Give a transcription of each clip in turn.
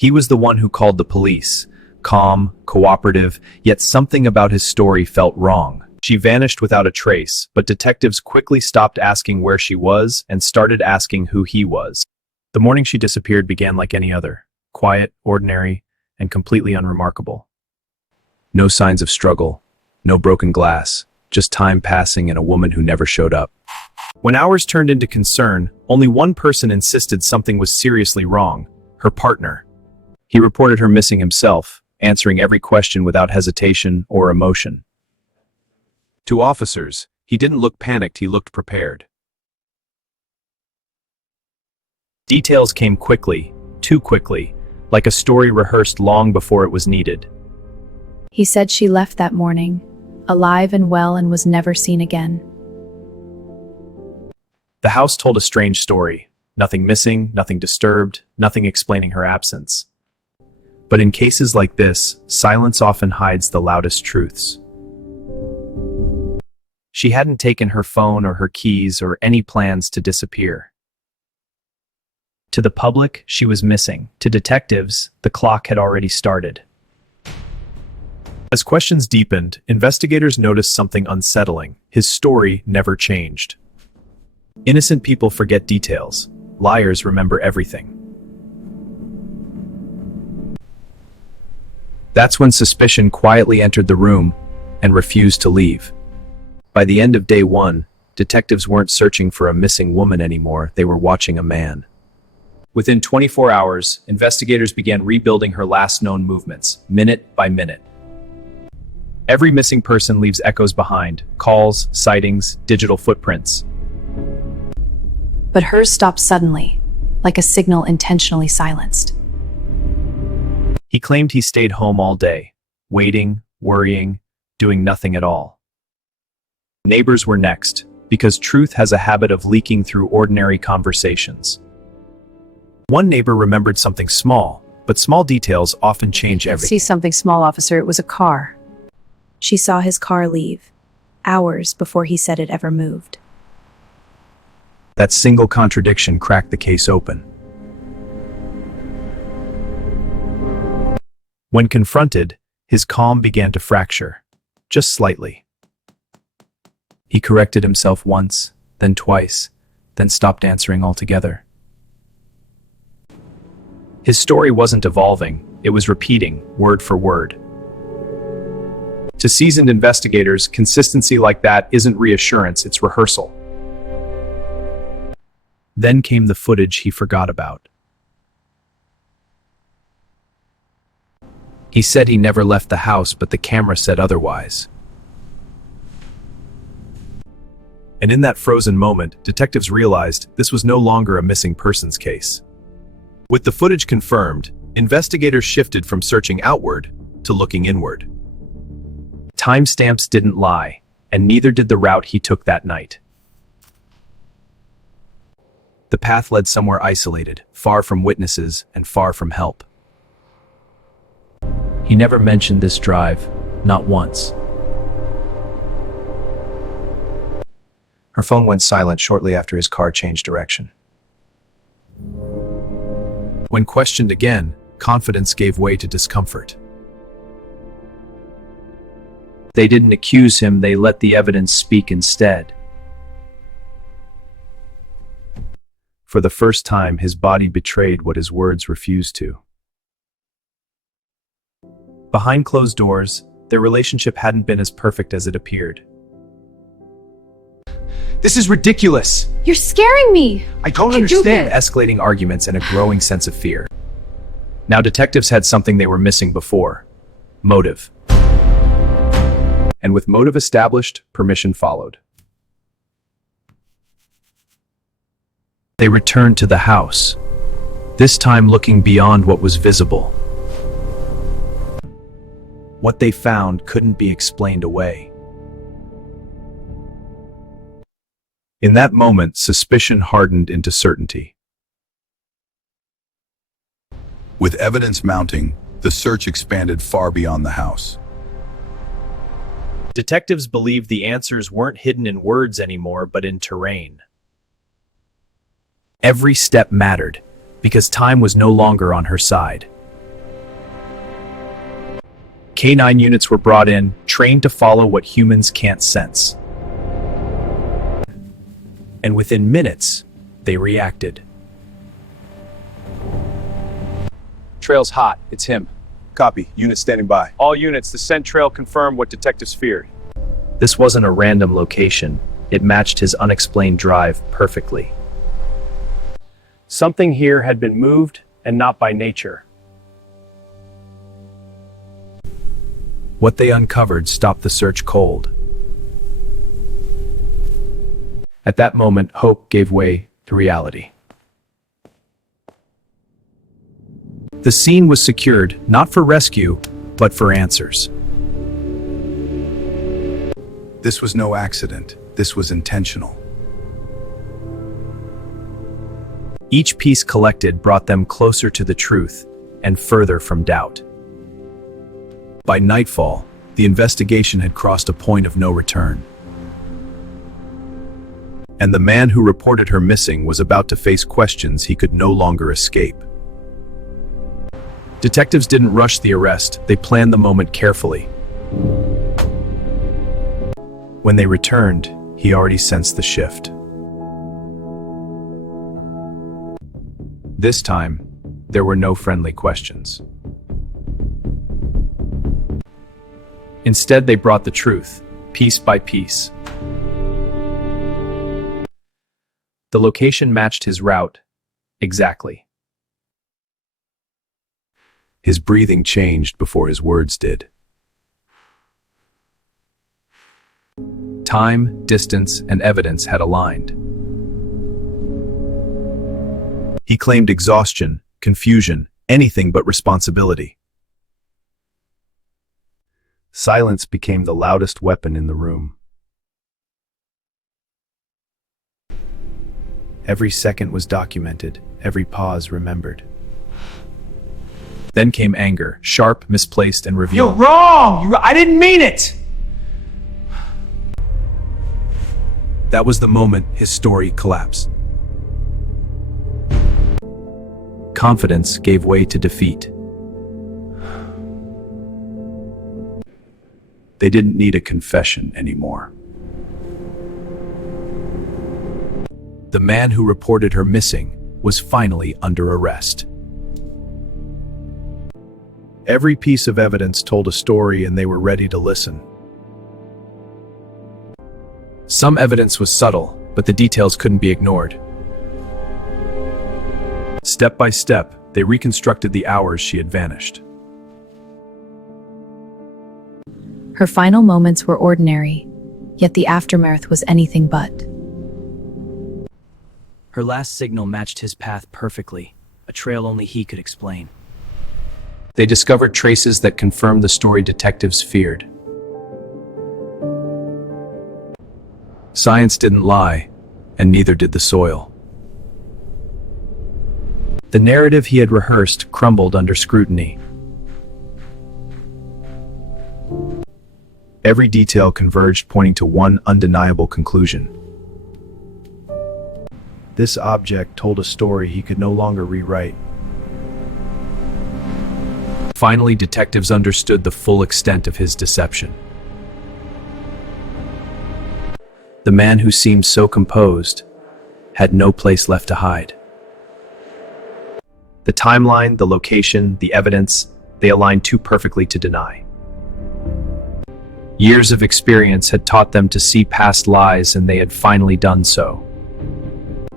He was the one who called the police. Calm, cooperative, yet something about his story felt wrong. She vanished without a trace, but detectives quickly stopped asking where she was and started asking who he was. The morning she disappeared began like any other, quiet, ordinary, and completely unremarkable. No signs of struggle, no broken glass, just time passing and a woman who never showed up. When hours turned into concern, only one person insisted something was seriously wrong: her partner. He reported her missing himself, answering every question without hesitation or emotion. To officers, he didn't look panicked, he looked prepared. Details came quickly, too quickly, like a story rehearsed long before it was needed. He said she left that morning, alive and well, and was never seen again. The house told a strange story. Nothing missing, nothing disturbed, nothing explaining her absence. But in cases like this, silence often hides the loudest truths. She hadn't taken her phone or her keys or any plans to disappear. To the public, she was missing. To detectives, the clock had already started. As questions deepened, investigators noticed something unsettling. His story never changed. Innocent people forget details. Liars remember everything. That's when suspicion quietly entered the room and refused to leave. By the end of day one, detectives weren't searching for a missing woman anymore, they were watching a man. Within 24 hours, investigators began rebuilding her last known movements, minute by minute. Every missing person leaves echoes behind: calls, sightings, digital footprints. But hers stopped suddenly, like a signal intentionally silenced. He claimed he stayed home all day, waiting, worrying, doing nothing at all. Neighbors were next, because truth has a habit of leaking through ordinary conversations. One neighbor remembered something small, but small details often change everything. See something small, officer. It was a car. She saw his car leave, hours before he said it ever moved. That single contradiction cracked the case open. When confronted, his calm began to fracture, just slightly. He corrected himself once, then twice, then stopped answering altogether. His story wasn't evolving, it was repeating, word for word. To seasoned investigators, consistency like that isn't reassurance, it's rehearsal. Then came the footage he forgot about. He said he never left the house, but the camera said otherwise. And in that frozen moment, detectives realized this was no longer a missing persons case. With the footage confirmed, investigators shifted from searching outward to looking inward. Timestamps didn't lie, and neither did the route he took that night. The path led somewhere isolated, far from witnesses and far from help. He never mentioned this drive, not once. Her phone went silent shortly after his car changed direction. When questioned again, confidence gave way to discomfort. They didn't accuse him, they let the evidence speak instead. For the first time, his body betrayed what his words refused to. Behind closed doors, their relationship hadn't been as perfect as it appeared. This is ridiculous! You're scaring me! I don't understand. Escalating arguments and a growing sense of fear. Now detectives had something they were missing before: motive. And with motive established, permission followed. They returned to the house, this time looking beyond what was visible. What they found couldn't be explained away. In that moment, suspicion hardened into certainty. With evidence mounting, the search expanded far beyond the house. Detectives believed the answers weren't hidden in words anymore, but in terrain. Every step mattered, because time was no longer on her side. Canine units were brought in, trained to follow what humans can't sense. And within minutes, they reacted. Trail's hot. It's him. Copy. Unit standing by. All units, the scent trail confirmed what detectives feared. This wasn't a random location. It matched his unexplained drive perfectly. Something here had been moved, and not by nature. What they uncovered stopped the search cold. At that moment, hope gave way to reality. The scene was secured, not for rescue, but for answers. This was no accident. This was intentional. Each piece collected brought them closer to the truth and further from doubt. By nightfall, the investigation had crossed a point of no return. And the man who reported her missing was about to face questions he could no longer escape. Detectives didn't rush the arrest, they planned the moment carefully. When they returned, he already sensed the shift. This time, there were no friendly questions. Instead, they brought the truth, piece by piece. The location matched his route exactly. His breathing changed before his words did. Time, distance, and evidence had aligned. He claimed exhaustion, confusion, anything but responsibility. Silence became the loudest weapon in the room. Every second was documented, every pause remembered. Then came anger, sharp, misplaced, and revealing. You're wrong! I didn't mean it! That was the moment his story collapsed. Confidence gave way to defeat. They didn't need a confession anymore. The man who reported her missing was finally under arrest. Every piece of evidence told a story, and they were ready to listen. Some evidence was subtle, but the details couldn't be ignored. Step by step, they reconstructed the hours she had vanished. Her final moments were ordinary, yet the aftermath was anything but. Her last signal matched his path perfectly, a trail only he could explain. They discovered traces that confirmed the story detectives feared. Science didn't lie, and neither did the soil. The narrative he had rehearsed crumbled under scrutiny. Every detail converged, pointing to one undeniable conclusion. This object told a story he could no longer rewrite. Finally, detectives understood the full extent of his deception. The man who seemed so composed had no place left to hide. The timeline, the location, the evidence, they aligned too perfectly to deny. Years of experience had taught them to see past lies, and they had finally done so.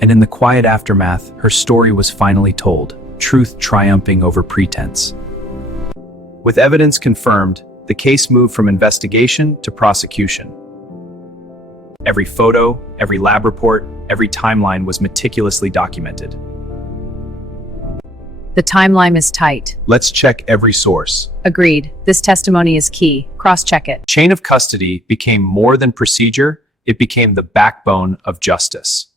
And in the quiet aftermath, her story was finally told, truth triumphing over pretense. With evidence confirmed, the case moved from investigation to prosecution. Every photo, every lab report, every timeline was meticulously documented. The timeline is tight. Let's check every source. Agreed. This testimony is key. Cross-check it. Chain of custody became more than procedure, it became the backbone of justice.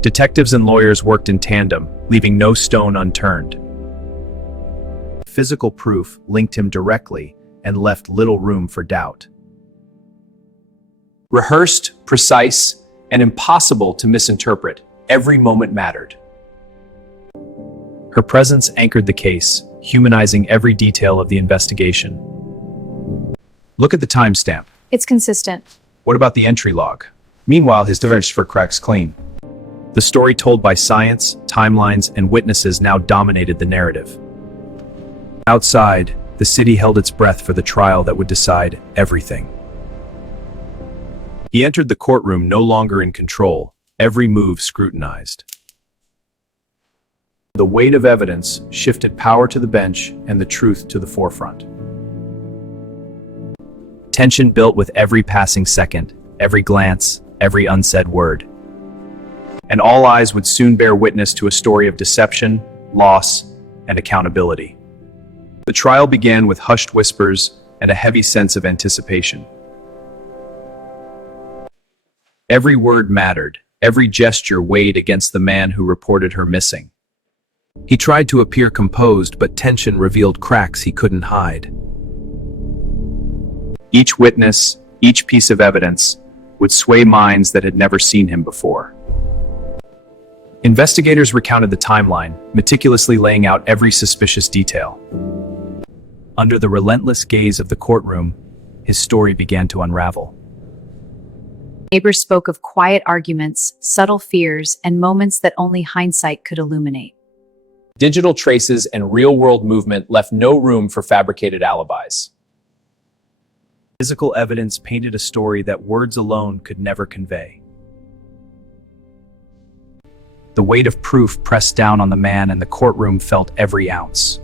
Detectives and lawyers worked in tandem, leaving no stone unturned. Physical proof linked him directly and left little room for doubt. Rehearsed, precise, and impossible to misinterpret, every moment mattered. Her presence anchored the case, humanizing every detail of the investigation. Look at the timestamp. It's consistent. What about the entry log? Meanwhile, his search for cracks clean. The story told by science, timelines, and witnesses now dominated the narrative. Outside, the city held its breath for the trial that would decide everything. He entered the courtroom no longer in control, every move scrutinized. The weight of evidence shifted power to the bench and the truth to the forefront. Tension built with every passing second, every glance, every unsaid word. And all eyes would soon bear witness to a story of deception, loss, and accountability. The trial began with hushed whispers and a heavy sense of anticipation. Every word mattered, every gesture weighed against the man who reported her missing. He tried to appear composed, but tension revealed cracks he couldn't hide. Each witness, each piece of evidence, would sway minds that had never seen him before. Investigators recounted the timeline, meticulously laying out every suspicious detail. Under the relentless gaze of the courtroom, his story began to unravel. Neighbors spoke of quiet arguments, subtle fears, and moments that only hindsight could illuminate. Digital traces and real-world movement left no room for fabricated alibis. Physical evidence painted a story that words alone could never convey. The weight of proof pressed down on the man, and the courtroom felt every ounce.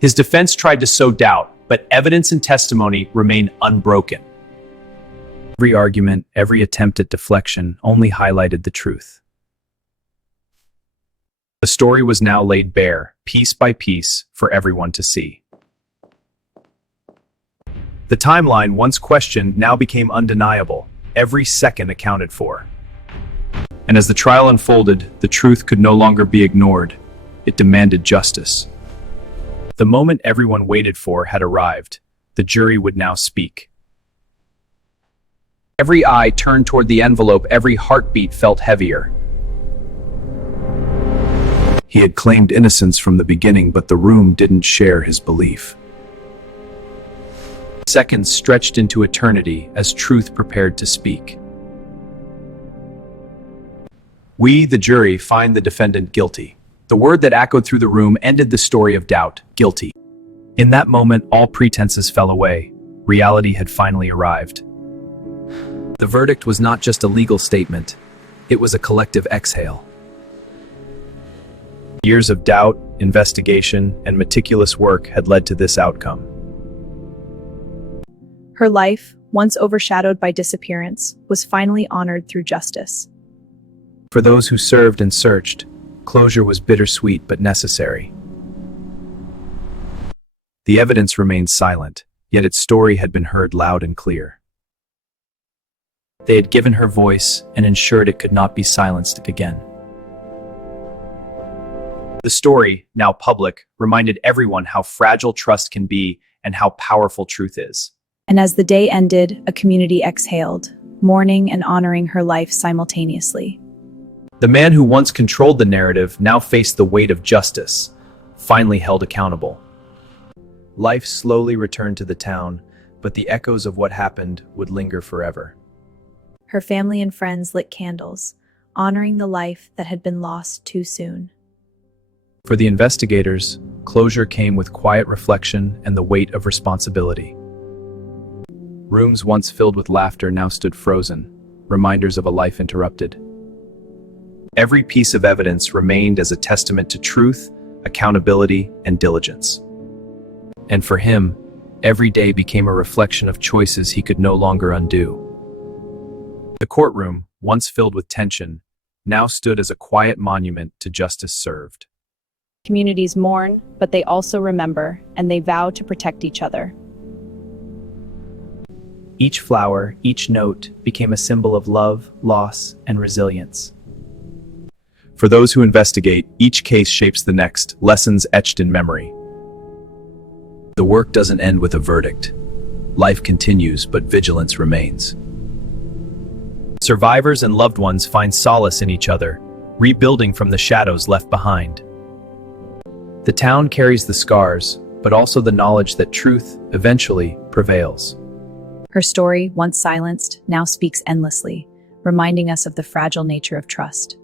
His defense tried to sow doubt, but evidence and testimony remained unbroken. Every argument, every attempt at deflection only highlighted the truth. The story was now laid bare, piece by piece, for everyone to see. The timeline, once questioned, now became undeniable, every second accounted for. And as the trial unfolded, the truth could no longer be ignored. It demanded justice. The moment everyone waited for had arrived. The jury would now speak. Every eye turned toward the envelope, every heartbeat felt heavier. He had claimed innocence from the beginning, but the room didn't share his belief. Seconds stretched into eternity as truth prepared to speak. We, the jury, find the defendant guilty. The word that echoed through the room ended the story of doubt, guilty. In that moment, all pretenses fell away. Reality had finally arrived. The verdict was not just a legal statement, it was a collective exhale. Years of doubt, investigation, and meticulous work had led to this outcome. Her life, once overshadowed by disappearance, was finally honored through justice. For those who served and searched, closure was bittersweet but necessary. The evidence remained silent, yet its story had been heard loud and clear. They had given her voice and ensured it could not be silenced again. The story, now public, reminded everyone how fragile trust can be and how powerful truth is. And as the day ended, a community exhaled, mourning and honoring her life simultaneously. The man who once controlled the narrative now faced the weight of justice, finally held accountable. Life slowly returned to the town, but the echoes of what happened would linger forever. Her family and friends lit candles, honoring the life that had been lost too soon. For the investigators, closure came with quiet reflection and the weight of responsibility. Rooms once filled with laughter now stood frozen, reminders of a life interrupted. Every piece of evidence remained as a testament to truth, accountability, and diligence. And for him, every day became a reflection of choices he could no longer undo. The courtroom, once filled with tension, now stood as a quiet monument to justice served. Communities mourn, but they also remember, and they vow to protect each other. Each flower, each note, became a symbol of love, loss, and resilience. For those who investigate, each case shapes the next, lessons etched in memory. The work doesn't end with a verdict. Life continues, but vigilance remains. Survivors and loved ones find solace in each other, rebuilding from the shadows left behind. The town carries the scars, but also the knowledge that truth eventually prevails. Her story, once silenced, now speaks endlessly, reminding us of the fragile nature of trust.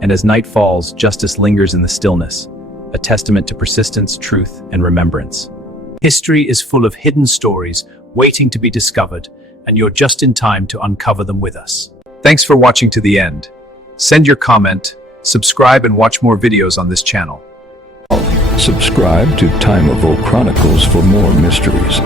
And as night falls, justice lingers in the stillness, a testament to persistence, truth, and remembrance. History is full of hidden stories waiting to be discovered, and you're just in time to uncover them with us. Thanks for watching to the end. Send your comment, subscribe, and watch more videos on this channel. Subscribe to TimeVault Chronicles for more mysteries.